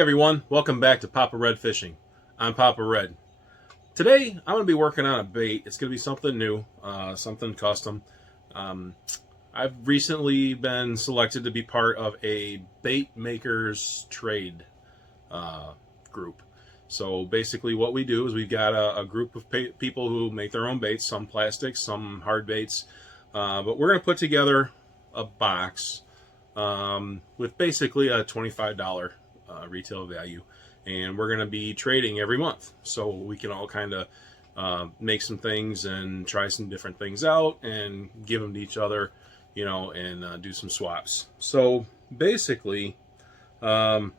everyone, welcome back to Papa Red Fishing. I'm Papa Red. Today I'm going to be working on a bait. It's going to be something new, something custom. I've recently been selected to be part of a bait makers trade group. So basically what we do is we've got a group of people who make their own baits, some plastic, some hard baits, but we're going to put together a box with basically a $25 retail value, and we're going to be trading every month, so we can all kind of make some things and try some different things out and give them to each other, you know, and do some swaps. So basically, in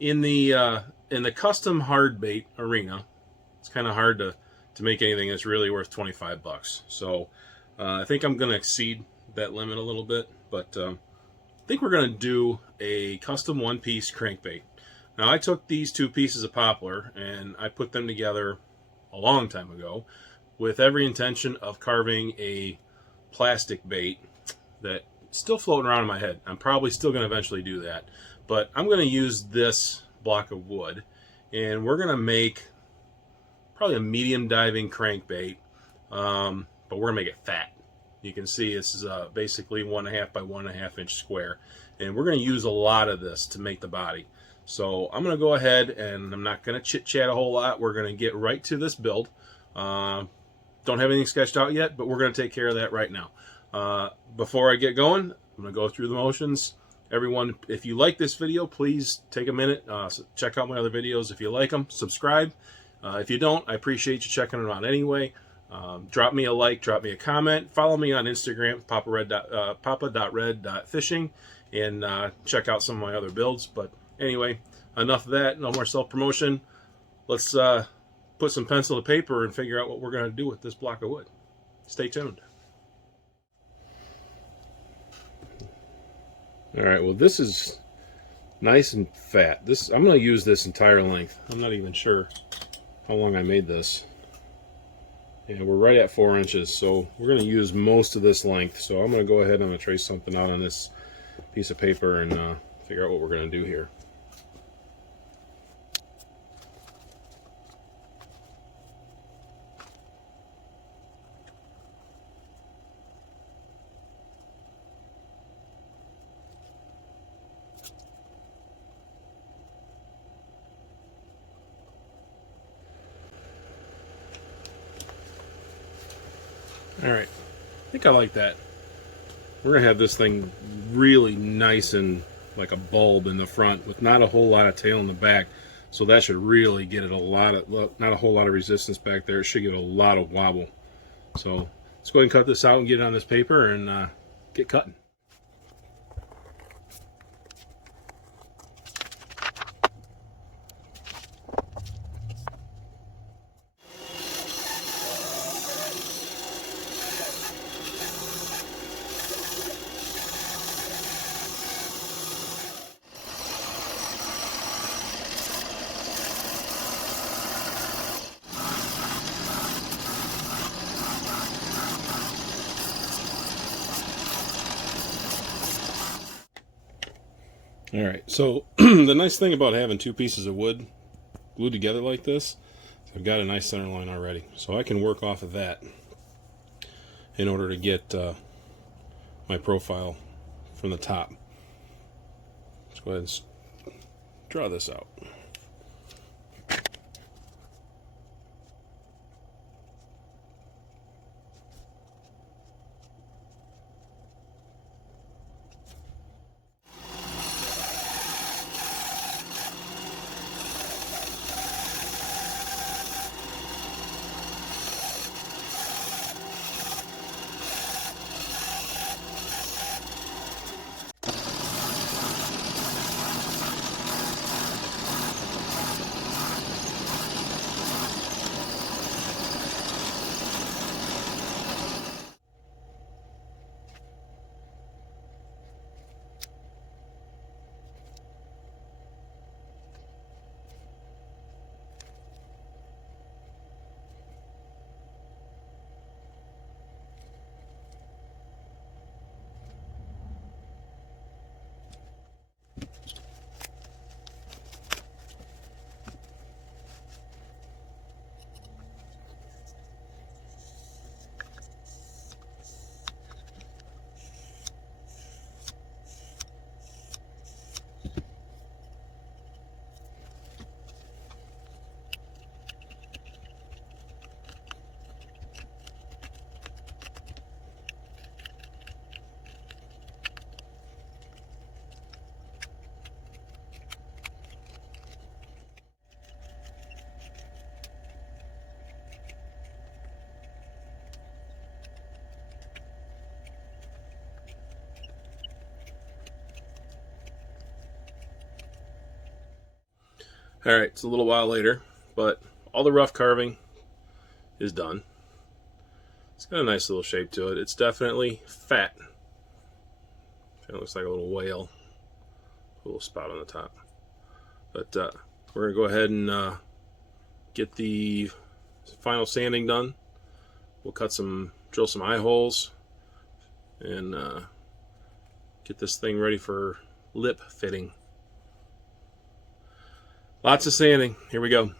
the custom hard bait arena, it's kind of hard to make anything that's really worth 25 bucks. So I think I'm going to exceed that limit a little bit, but I think we're going to do a custom one-piece crankbait. Now, I took these two pieces of poplar and I put them together a long time ago with every intention of carving a plastic bait that's still floating around in my head. I'm probably still going to eventually do that, but I'm going to use this block of wood and we're going to make probably a medium diving crankbait, but we're going to make it fat. You can see this is basically 1.5 by 1.5 inch square, and we're going to use a lot of this to make the body. So I'm going to go ahead and I'm not going to chit chat a whole lot. We're going to get right to this build. Don't have anything sketched out yet, but we're going to take care of that right now. Before I get going, I'm going to go through the motions. Everyone, if you like this video, please take a minute, check out my other videos if you like them, subscribe. If you don't, I appreciate you checking them out anyway. Drop me a like, drop me a comment, follow me on Instagram, papa.red.fishing, and check out some of my other builds. But anyway, enough of that, no more self-promotion. Let's put some pencil to paper and figure out what we're going to do with this block of wood. Stay tuned. Alright, well, this is nice and fat. I'm going to use this entire length. I'm not even sure how long I made this. And we're right at 4 inches, so we're going to use most of this length. So I'm going to go ahead and I'm going to trace something out on this piece of paper and figure out what we're going to do here. Alright, I think I like that. We're going to have this thing really nice and like a bulb in the front with not a whole lot of tail in the back. So that should really get it not a whole lot of resistance back there. It should get a lot of wobble. So let's go ahead and cut this out and get it on this paper and get cutting. Alright, so the nice thing about having two pieces of wood glued together like this, I've got a nice center line already. So I can work off of that in order to get my profile from the top. Let's go ahead and draw this out. All right, it's a little while later, but all the rough carving is done. It's got a nice little shape to it. It's definitely fat. Kind of looks like a little whale. A little spot on the top. But we're going to go ahead and get the final sanding done. We'll drill some eye holes, and get this thing ready for lip fitting. Lots of sanding. Here we go.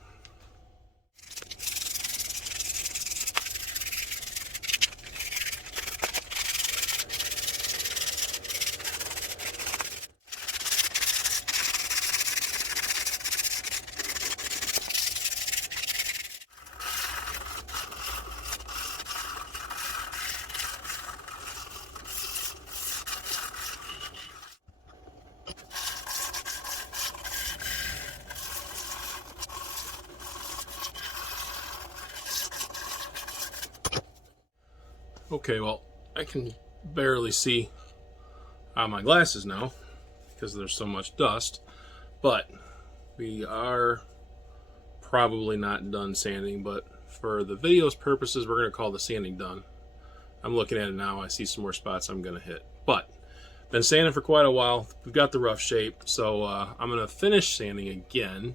Okay, well, I can barely see out of my glasses now because there's so much dust, but we are probably not done sanding, but for the video's purposes, we're going to call the sanding done. I'm looking at it now. I see some more spots I'm going to hit, but been sanding for quite a while. We've got the rough shape, so I'm going to finish sanding again,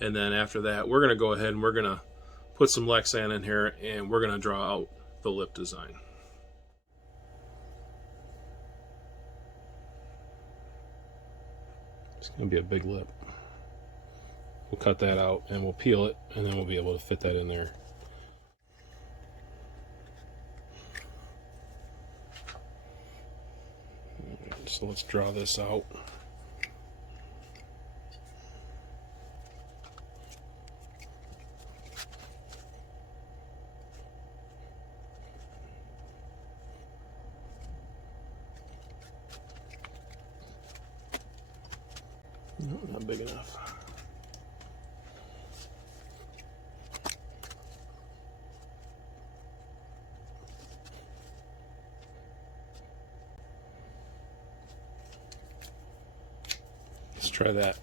and then after that, we're going to go ahead and we're going to put some Lexan in here, and we're going to draw out the lip design. It's going to be a big lip. We'll cut that out and we'll peel it, and then we'll be able to fit that in there. So let's draw this out. No, not big enough. Let's try that.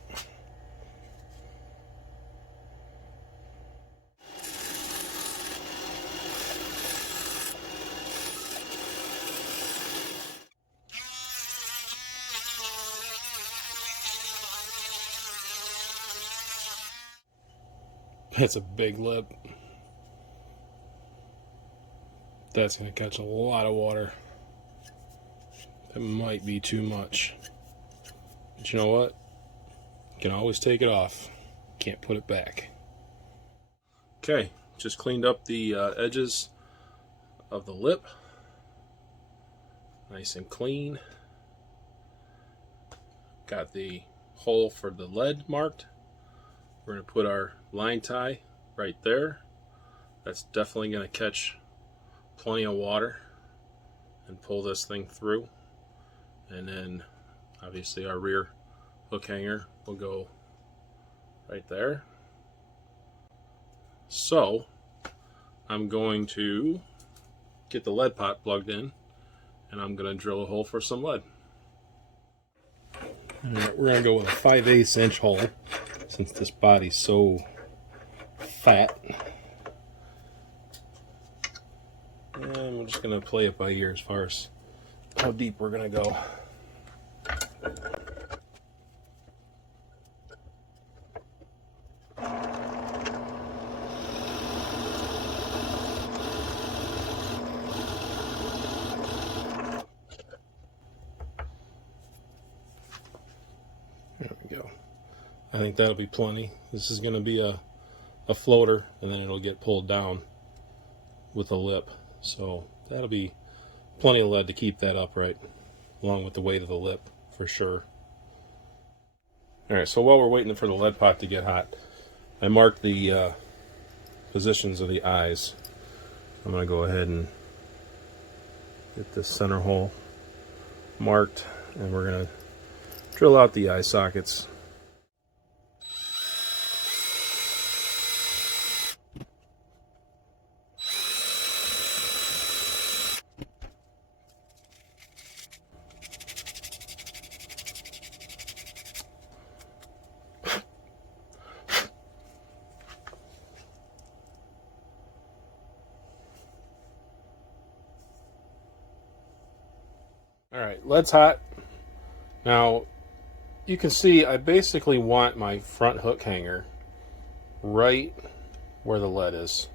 That's a big lip. That's going to catch a lot of water. That might be too much. But you know what? You can always take it off. Can't put it back. Okay, just cleaned up the edges of the lip. Nice and clean. Got the hole for the lead marked. We're going to put our line tie right there. That's definitely going to catch plenty of water and pull this thing through. And then obviously our rear hook hanger will go right there. So I'm going to get the lead pot plugged in, and I'm going to drill a hole for some lead. Right, we're going to go with a 5/8 inch hole since this body's so fat. And we're just going to play it by ear as far as how deep we're going to go. There we go. I think that'll be plenty. This is going to be a floater, and then it'll get pulled down with a lip. So that'll be plenty of lead to keep that upright, along with the weight of the lip for sure. Alright, so while we're waiting for the lead pot to get hot, I marked the positions of the eyes. I'm going to go ahead and get this center hole marked, and we're going to drill out the eye sockets. Alright, lead's hot. Now, you can see I basically want my front hook hanger right where the lead is.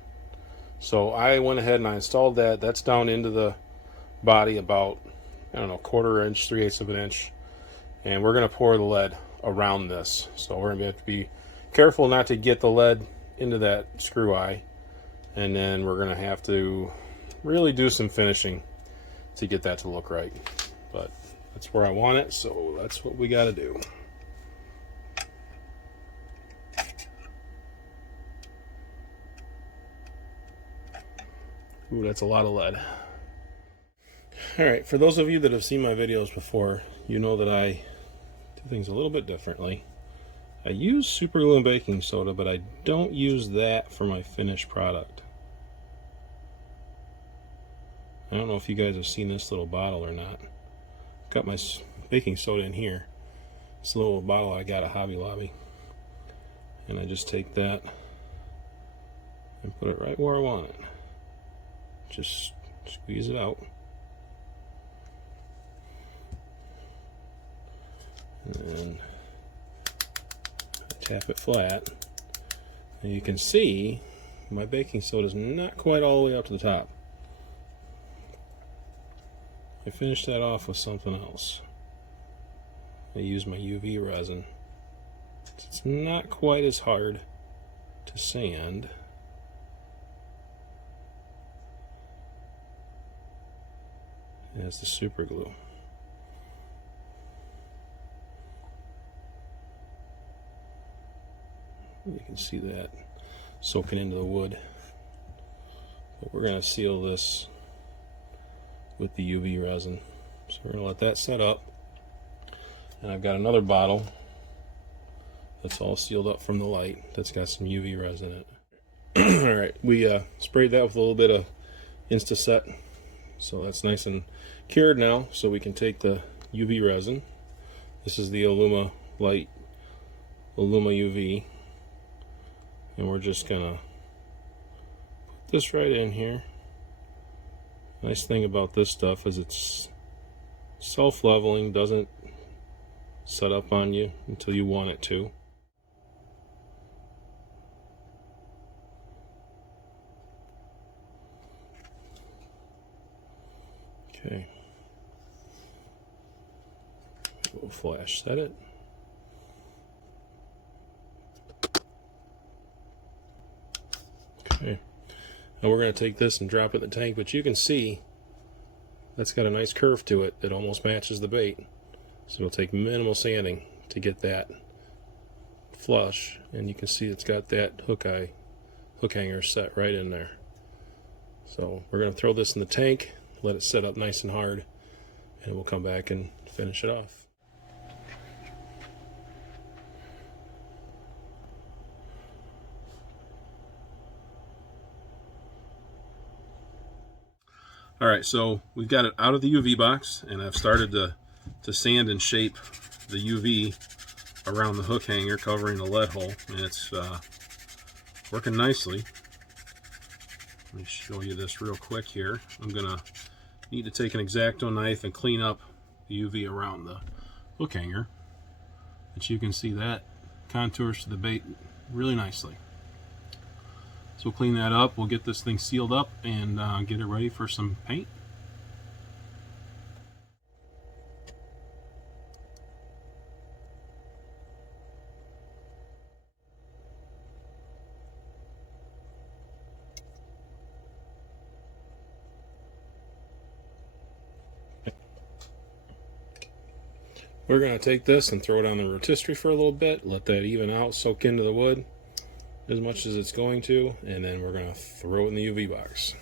So I went ahead and I installed that. That's down into the body about, I don't know, 1/4 inch, 3/8 of an inch. And we're going to pour the lead around this. So we're going to have to be careful not to get the lead into that screw eye. And then we're going to have to really do some finishing to get that to look right. But that's where I want it, so that's what we got to do. Ooh, that's a lot of lead. Alright, for those of you that have seen my videos before, you know that I do things a little bit differently. I use super glue and baking soda, but I don't use that for my finished product. I don't know if you guys have seen this little bottle or not. I've got my baking soda in here. It's a little bottle I got at Hobby Lobby. And I just take that and put it right where I want it. Just squeeze it out. And then tap it flat. And you can see my baking soda is not quite all the way up to the top. I finished that off with something else. I use my UV resin. It's not quite as hard to sand. As the super glue. You can see that soaking into the wood. But we're going to seal this with the UV resin. So we're going to let that set up. And I've got another bottle that's all sealed up from the light that's got some UV resin in it. Alright, we sprayed that with a little bit of Instaset. So that's nice and cured now, so we can take the UV resin. This is the Illuma Light Illuma UV. And we're just gonna put this right in here. Nice thing about this stuff is it's self-leveling, doesn't set up on you until you want it to. Okay. We'll flash set it. Okay. Now we're going to take this and drop it in the tank, but you can see that's got a nice curve to it that almost matches the bait. So it'll take minimal sanding to get that flush, and you can see it's got that hook hanger set right in there. So we're going to throw this in the tank, let it set up nice and hard, and we'll come back and finish it off. Alright, so we've got it out of the UV box, and I've started to sand and shape the UV around the hook hanger covering the lead hole, and it's working nicely. Let me show you this real quick here. I'm going to need to take an X-Acto knife and clean up the UV around the hook hanger. But you can see that contours to the bait really nicely. So we'll clean that up, we'll get this thing sealed up and get it ready for some paint. We're going to take this and throw it on the rotisserie for a little bit, let that even out, soak into the wood as much as it's going to, and then we're going to throw it in the UV box.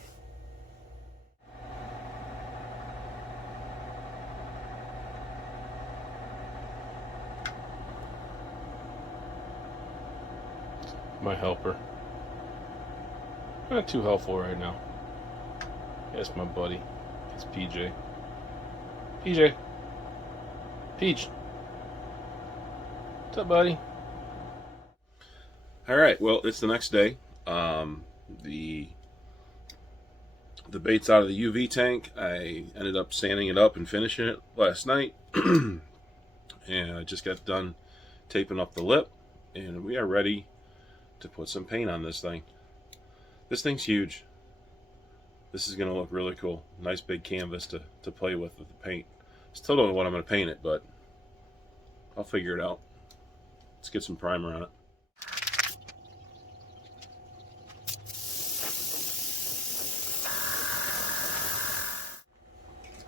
My helper. Not too helpful right now. That's my buddy. It's PJ. PJ. Peach. What's up, buddy? All right, well, it's the next day. The The bait's out of the UV tank. I ended up sanding it up and finishing it last night. And I just got done taping up the lip, and we are ready to put some paint on this thing. This thing's huge. This is going to look really cool. Nice big canvas to play with the paint. Still don't know what I'm going to paint it, but I'll figure it out. Let's get some primer on it.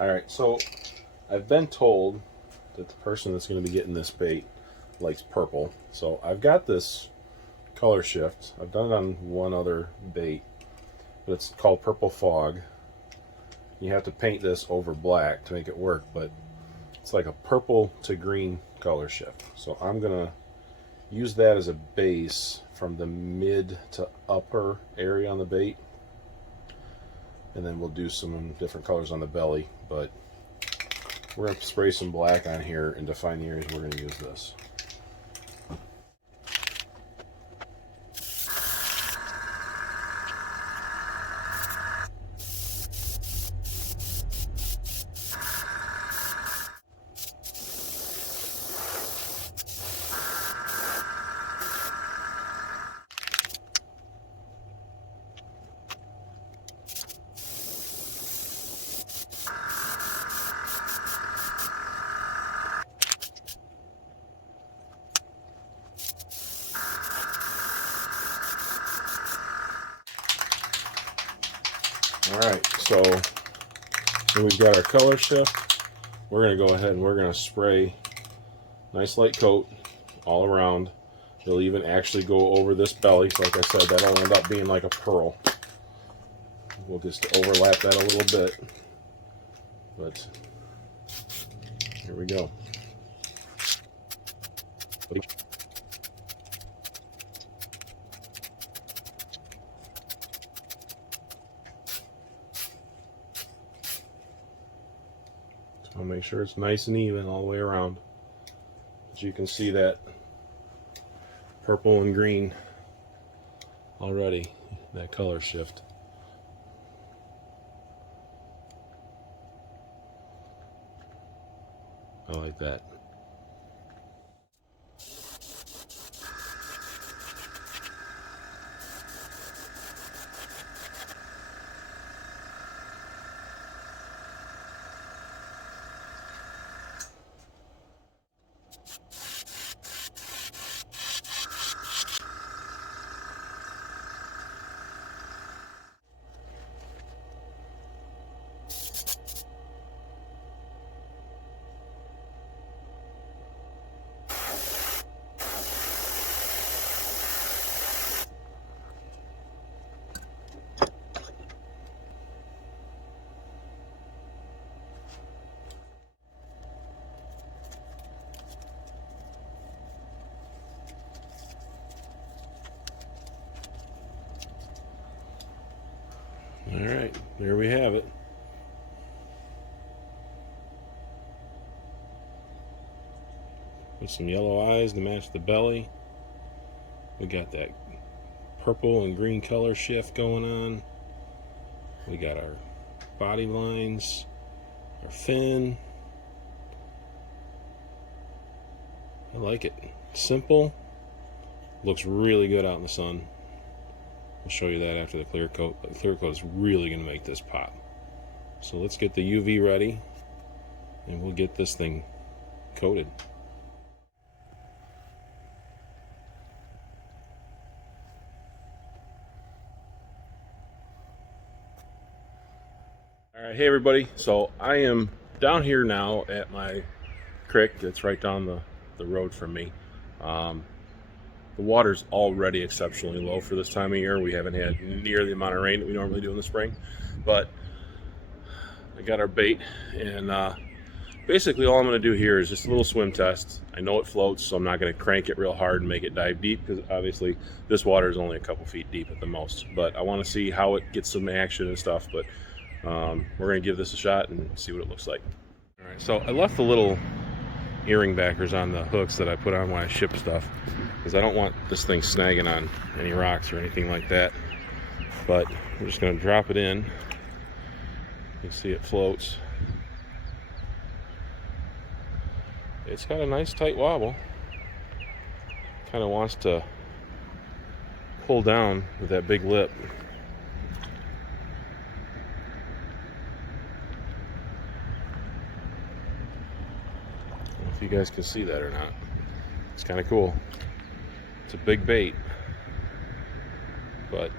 Alright, so I've been told that the person that's going to be getting this bait likes purple. So I've got this color shift. I've done it on one other bait, but it's called Purple Fog. You have to paint this over black to make it work, but it's like a purple to green color shift. So I'm going to use that as a base from the mid to upper area on the bait. And then we'll do some different colors on the belly, but we're going to spray some black on here and define the areas we're going to use this. Alright, so when we've got our color shift, we're going to go ahead and we're going to spray nice light coat all around. It'll even actually go over this belly. So like I said, that'll end up being like a pearl. We'll just overlap that a little bit. But here we go. I'll make sure it's nice and even all the way around. As you can see that purple and green already, that color shift. I like that. Alright, there we have it. With some yellow eyes to match the belly. We got that purple and green color shift going on. We got our body lines, our fin. I like it. Simple. Looks really good out in the sun. I'll show you that after the clear coat. The clear coat is really going to make this pop. So let's get the UV ready and we'll get this thing coated. Alright, hey everybody. So I am down here now at my creek that's right down the road from me. The water's already exceptionally low for this time of year. We haven't had near the amount of rain that we normally do in the spring. But I got our bait, and basically all I'm going to do here is just a little swim test. I know it floats, so I'm not going to crank it real hard and make it dive deep, because obviously this water is only a couple feet deep at the most. But I want to see how it gets some action and stuff. But we're going to give this a shot and see what it looks like. All right, so I left the little earring backers on the hooks that I put on when I ship stuff, because I don't want this thing snagging on any rocks or anything like that. But we're just going to drop it in You see it floats. It's got a nice tight wobble. Kind of wants to pull down with that big lip. I don't know if you guys can see that or not. It's kind of cool. It's a big bait, but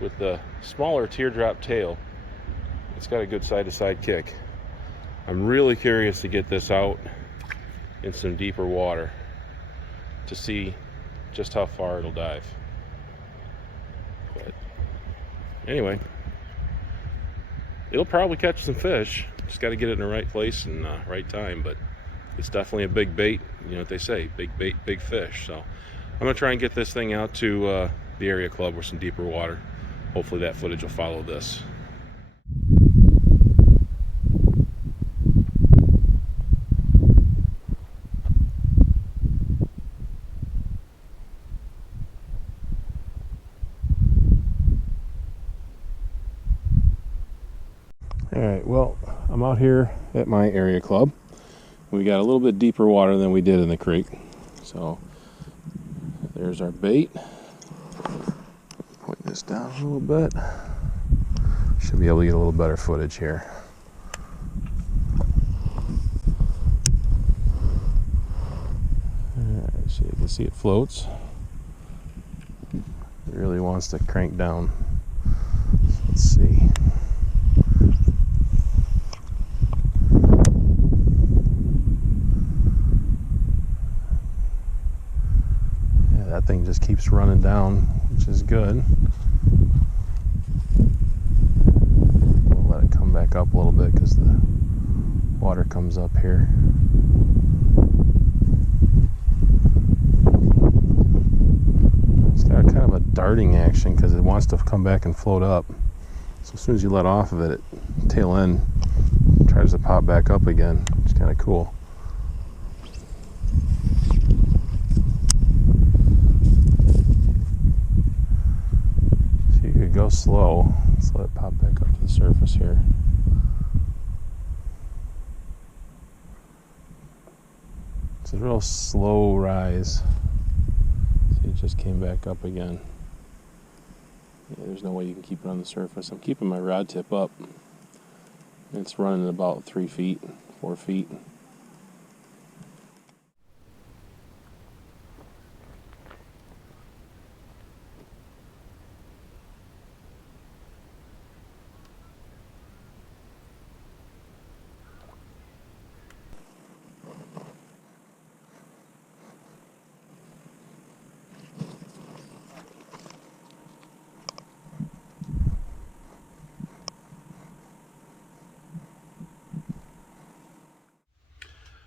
with the smaller teardrop tail, it's got a good side-to-side kick. I'm really curious to get this out in some deeper water to see just how far it'll dive. But anyway, it'll probably catch some fish. Just got to get it in the right place and right time. But it's definitely a big bait. You know what they say, big bait, big fish. So I'm gonna try and get this thing out to the area club with some deeper water. Hopefully that footage will follow this. Alright, well, I'm out here at my area club. We got a little bit deeper water than we did in the creek. So there's our bait. Point this down a little bit. Should be able to get a little better footage here. Alright, so you can see it floats. It really wants to crank down. So let's see. That thing just keeps running down, which is good. We'll let it come back up a little bit because the water comes up here. It's got kind of a darting action because it wants to come back and float up. So as soon as you let off of it, it tail end tries to pop back up again. It's kind of cool. Go slow. Let's let it pop back up to the surface here. It's a real slow rise. See, it just came back up again. Yeah, there's no way you can keep it on the surface. I'm keeping my rod tip up. It's running at about 3 feet, 4 feet.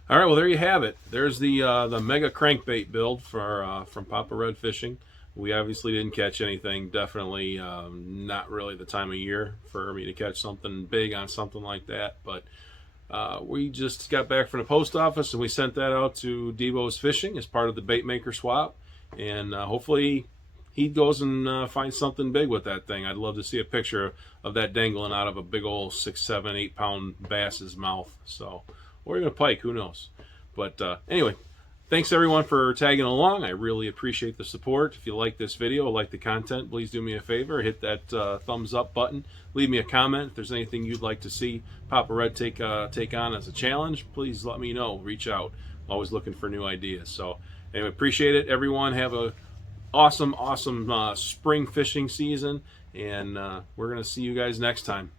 All right, well, there you have it. There's the mega crankbait build for from Papa Red Fishing. We obviously didn't catch anything. Definitely not really the time of year for me to catch something big on something like that. But we just got back from the post office and we sent that out to Debo's Fishing as part of the bait maker swap. And hopefully he goes and finds something big with that thing. I'd love to see a picture of that dangling out of a big old 6, 7, 8 pound bass's mouth. So, or even a pike, who knows. But anyway, thanks everyone for tagging along. I really appreciate the support. If you like this video, like the content, please do me a favor. Hit that thumbs up button. Leave me a comment. If there's anything you'd like to see Papa Red take on as a challenge, please let me know. Reach out. Always looking for new ideas. So anyway, appreciate it, everyone. Have a awesome spring fishing season. And we're going to see you guys next time.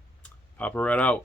Papa Red out.